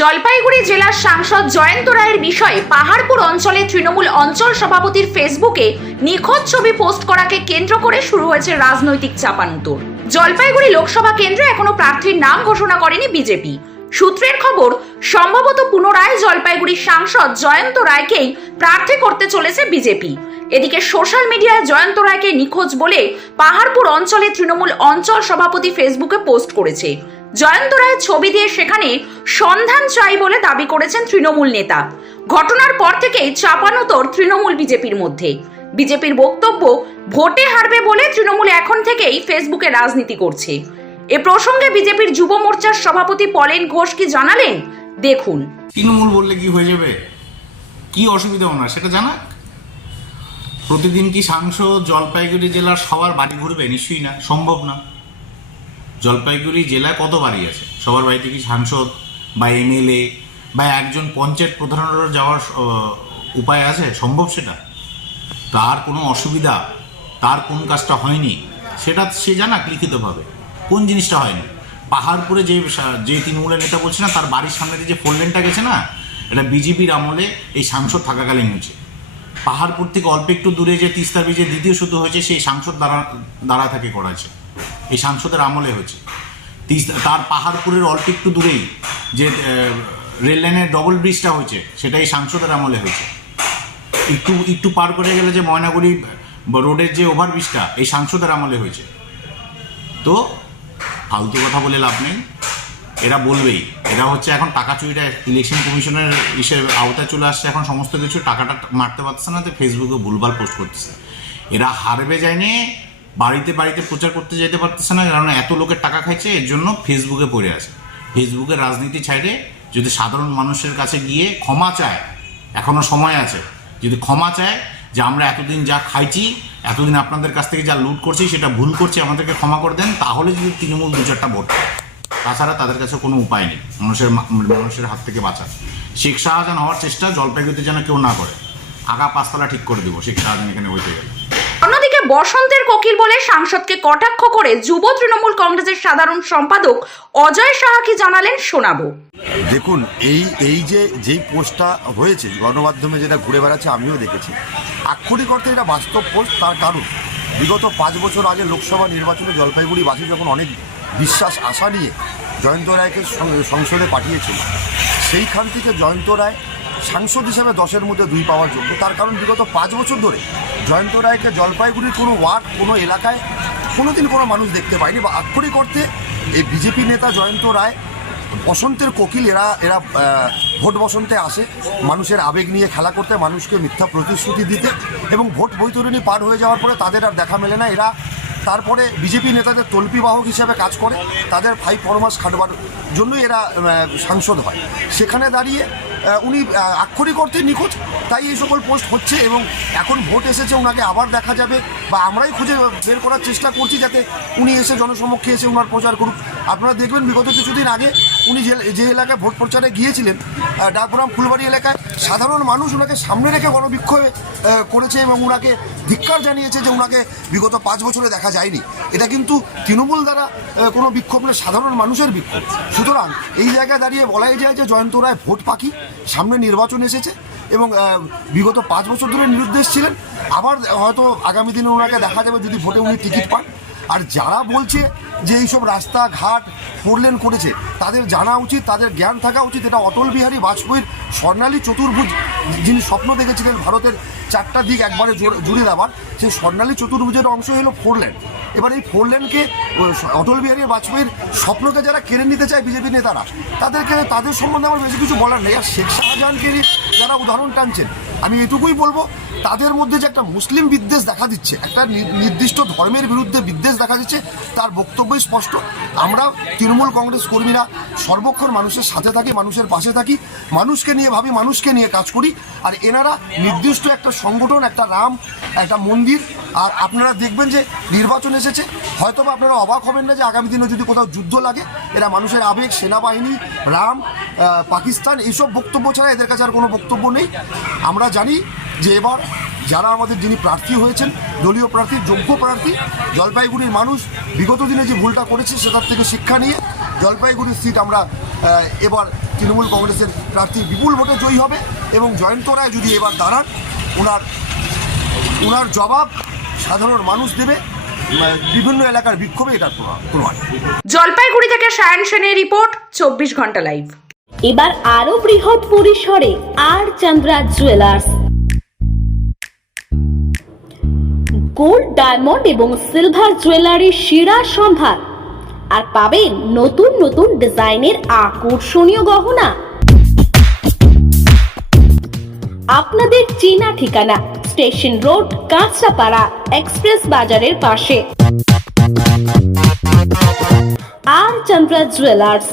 জলপাইগুড়ি জেলার সাংসদ জয়ন্ত রায়ের বিষয়ে পাহাড়পুর অঞ্চলে তৃণমূল অঞ্চল সভাপতির ফেসবুকে নিখোঁজ ছবি পোস্ট করাকে কেন্দ্র করে শুরু হয়েছে রাজনৈতিক চাপানুতোর। জলপাইগুড়ি লোকসভা কেন্দ্রে এখনো প্রার্থীর নাম ঘোষণা করেনি বিজেপি। সূত্রের খবর, সম্ভবত পুনরায় জলপাইগুড়ির সাংসদ জয়ন্ত রায়কেই প্রার্থী করতে চলেছে বিজেপি। এদিকে সোশ্যাল মিডিয়ায় জয়ন্ত রায়কে নিখোঁজ বলে পাহাড়পুর অঞ্চলে তৃণমূল অঞ্চল সভাপতি ফেসবুকে পোস্ট করেছে। জয়ন্ত রায়ের ছবি দিয়ে সেখানে সন্ধান চাই বলে দাবি করেছেন তৃণমূল নেতা। ঘটনার পর থেকেই চাপানুতোর তৃণমূল বিজেপির মধ্যে। বিজেপির বক্তব্য, ভোটে হারবে বলে তৃণমূল এখন থেকেই ফেসবুকে রাজনীতি করছে। এ প্রসঙ্গে বিজেপির যুব মোর্চার সভাপতি পলেন ঘোষ কি জানালেন, দেখুন। তৃণমূল বললে কি হয়ে যাবে? কি অসুবিধা ওনার সেটা জানা। প্রতিদিন কি সাংসদ জলপাইগুড়ি জেলার সবার বাড়ি ঘুরবে? নিশ্চয়ই না, সম্ভব না। জলপাইগুড়ি জেলায় কত বাড়ি আছে? সবার বাড়িতে কি সাংসদ বা এমএলএ বা একজন পঞ্চায়েত প্রধানেরও যাওয়ার উপায় আছে? সম্ভব সেটা? তার কোনো অসুবিধা, তার কোন কাজটা হয়নি সেটা সে জানাক লিখিতভাবে। কোন জিনিসটা হয়নি? পাহাড়পুরে যে তৃণমূলের নেতা বলছে না, তার বাড়ির সামনে দিয়ে যে ফোর লেনটা গেছে না, এটা বিজেপির আমলে এই সাংসদ থাকাকালীন হয়েছে। পাহাড়পুর থেকে অল্প একটু দূরে যে তিস্তা ব্রিজের দ্বিতীয় সেতু হয়েছে, সেই সাংসদ দ্বারা থেকে করেছে, এই সাংসদের আমলে হয়েছে। তার পাহাড়পুরের অল্প একটু দূরেই যে রেল লাইনের ডবল ব্রিজটা হয়েছে, সেটা এই সাংসদের আমলে হয়েছে। একটু পার করে গেলে যে ময়নাগুড়ি রোডের যে ওভারব্রিজটা, এই সাংসদের আমলে হয়েছে। তো ফালতু কথা বলে লাভ নেই। এরা বলবেই, এরা হচ্ছে এখন টাকা চুরিটা ইলেকশন কমিশনের আওতায় চলে আসছে। এখন সমস্ত কিছু টাকাটা মারতে পারছে না, তো ফেসবুকে ভুলভাল পোস্ট করতেছে। এরা হারবে যায়নি, বাড়িতে বাড়িতে প্রচার করতে যেতে পারতেছে না, কারণ এত লোকের টাকা খাইছে। এর জন্য ফেসবুকে পড়ে আছে। ফেসবুকের রাজনীতি ছাইড়ে যদি সাধারণ মানুষের কাছে গিয়ে ক্ষমা চায়, এখনো সময় আছে, যদি ক্ষমা চায় যে আমরা এতদিন যা খাইছি, এতদিন আপনাদের কাছ থেকে যা লুট করছি, সেটা ভুল করছি, আমাদেরকে ক্ষমা করে দেন, তাহলে যদি তৃণমূল দু চারটা ভোট পায়। তাছাড়া তাদের কাছে কোনো উপায় নেই মানুষের হাত থেকে বাঁচার। শেখ শাহজাহান হওয়ার চেষ্টা জলপাইগুড়িতে যেন কেউ না করে। আগা পাঁচতলা ঠিক করে দেবো শেখ শাহজাহান এখানে হইতে গেলে। অন্যদিকে বসন্তের কোকিল বলে সাংসদকে কটাক্ষ করে যুব তৃণমূল কংগ্রেসের সাধারণ সম্পাদক অজয় সাহা কি জানালেন, শোনাবো। দেখুন, যেই পোস্টটা হয়েছে গণমাধ্যমে, যেটা ঘুরে বেড়াচ্ছে, আমিও দেখেছি। আক্ষরিক অর্থে এটা বাস্তব পোস্ট। তার কারণ, বিগত 5 বছর আগে লোকসভা নির্বাচনে জলপাইগুড়িবাসী যখন অনেক বিশ্বাস আশা নিয়ে জয়ন্ত রায়কে সংসদে পাঠিয়েছিল, সেইখান থেকে জয়ন্ত রায় সাংসদ হিসেবে 10-এর মধ্যে 2 পাওয়ার যোগ্য। তার কারণ, বিগত 5 বছর ধরে জয়ন্ত রায়কে জলপাইগুড়ির কোনো ওয়ার্ড, কোনো এলাকায় কোনোদিন কোনো মানুষ দেখতে পায়নি। বা আক্ষরিক অর্থে এই বিজেপি নেতা জয়ন্ত রায় বসন্তের কোকিল। এরা ভোট বসন্তে আসে মানুষের আবেগ নিয়ে খেলা করতে, মানুষকে মিথ্যা প্রতিশ্রুতি দিতে, এবং ভোট বৈতরণী পার হয়ে যাওয়ার পরে তাদের আর দেখা মেলে না। এরা তারপরে বিজেপি নেতাদের তল্পিবাহক হিসেবে কাজ করে, তাদের 5 ফরমাস খাটবার জন্যই এরা সাংসদ হয়। সেখানে দাঁড়িয়ে উনি আক্ষরিক অর্থে নিখোঁজ। তাই এই সকল পোস্ট হচ্ছে, এবং এখন ভোট এসেছে, ওনাকে আবার দেখা যাবে, বা আমরাই খুঁজে বের করার চেষ্টা করছি যাতে উনি এসে জনসমক্ষে এসে ওনার প্রচার করুক। আপনারা দেখবেন, বিগত কিছুদিন আগে উনি যে এলাকায় ভোট প্রচারে গিয়েছিলেন, ডাকগ্রাম ফুলবাড়ি এলাকায়, সাধারণ মানুষ ওনাকে সামনে রেখে গণবিক্ষোভ করেছে এবং ওনাকে ধিক্কার জানিয়েছে যে ওনাকে বিগত 5 বছরে দেখা যায়নি। এটা কিন্তু তৃণমূল দ্বারা কোনো বিক্ষোভ নয়, সাধারণ মানুষের বিক্ষোভ। সুতরাং এই জায়গায় দাঁড়িয়ে বলাই যায় যে জয়ন্ত রায় ভোট পাখি। সামনে নির্বাচন এসেছে এবং বিগত 5 বছর ধরে নিরুদ্দেশ ছিলেন। আবার হয়তো আগামী দিনে ওনাকে দেখা যাবে যদি ভোটে উনি টিকিট পান। আর যারা বলছে যে এইসব রাস্তাঘাট 4 লেন করেছে, তাদের জানা উচিত, তাদের জ্ঞান থাকা উচিত, এটা অটল বিহারী বাজপেয়ীর স্বর্ণালী চতুর্ভুজ, যিনি স্বপ্ন দেখেছিলেন ভারতের 4টা দিক একবারে জুড়ে দেওয়ার, সেই স্বর্ণালী চতুর্ভুজের অংশ হলো 4 লেন। এবার এই 4 লেনকে, অটল বিহারী বাজপেয়ীর স্বপ্নকে যারা কেড়ে নিতে চায় বিজেপি নেতারা, তাদের সম্বন্ধে আমার বেশি কিছু বলার নেই। আর শেখ শাহজাহানকে যারা উদাহরণ টানছেন, আমি এটুকুই বলবো, তাদের মধ্যে যে একটা মুসলিম বিদ্বেষ দেখা দিচ্ছে, একটা নির্দিষ্ট ধর্মের বিরুদ্ধে বিদ্বেষ দেখা দিচ্ছে, তার বক্তব্যই স্পষ্ট। আমরা তৃণমূল কংগ্রেস কর্মীরা সর্বক্ষণ মানুষের সাথে থাকি, মানুষের পাশে থাকি, মানুষকে নিয়ে ভাবি, মানুষকে নিয়ে কাজ করি। আর এনারা নির্দিষ্ট একটা সংগঠন, একটা রাম, একটা মন্দির। আর আপনারা দেখবেন যে নির্বাচন এসেছে, হয়তো বা আপনারা অবাক হবেন না যে আগামী দিনে যদি কোথাও যুদ্ধ লাগে, এরা মানুষের আবেগ, সেনাবাহিনী, রাম, পাকিস্তান, এইসব বক্তব্য ছাড়া এদের কাছে আর কোনো বক্তব্য নেই। আমরা জানি যে এবার যারা আমাদের যিনি প্রার্থী হয়েছেন, দলীয় প্রার্থী, যোগ্য প্রার্থী, জলপাইগুড়ির মানুষ বিগত দিনে যে ভুলটা করেছে সেটার থেকে শিক্ষা নিয়ে জলপাইগুড়ির সিট আমরা এবার তৃণমূল কংগ্রেসের প্রার্থী বিপুল ভোটে জয়ী হবে এবং জয়ন্ত রায় যদি এবার দাঁড়ান ওনার জবাব সাধারণ মানুষ দেবে, বিভিন্ন এলাকার বিক্ষোভে এটার প্রমাণ। জলপাইগুড়ি থেকে সায়ন সেনের রিপোর্ট, 24 ঘন্টা লাইভ। এবার আরো বৃহৎ পরিসরে আর চন্দ্রা জুয়েলার্স, গোল্ড, ডায়মন্ড এবং সিলভার জুয়েলারির সেরা সম্ভার, আর পাবেন নতুন নতুন ডিজাইনের আকর্ষণীয় গহনা। আপনাদের চেনা ঠিকানা স্টেশন রোড, কাঁচরাপাড়া, এক্সপ্রেস বাজারের পাশে। আর চন্দ্রা জুয়েলার্স।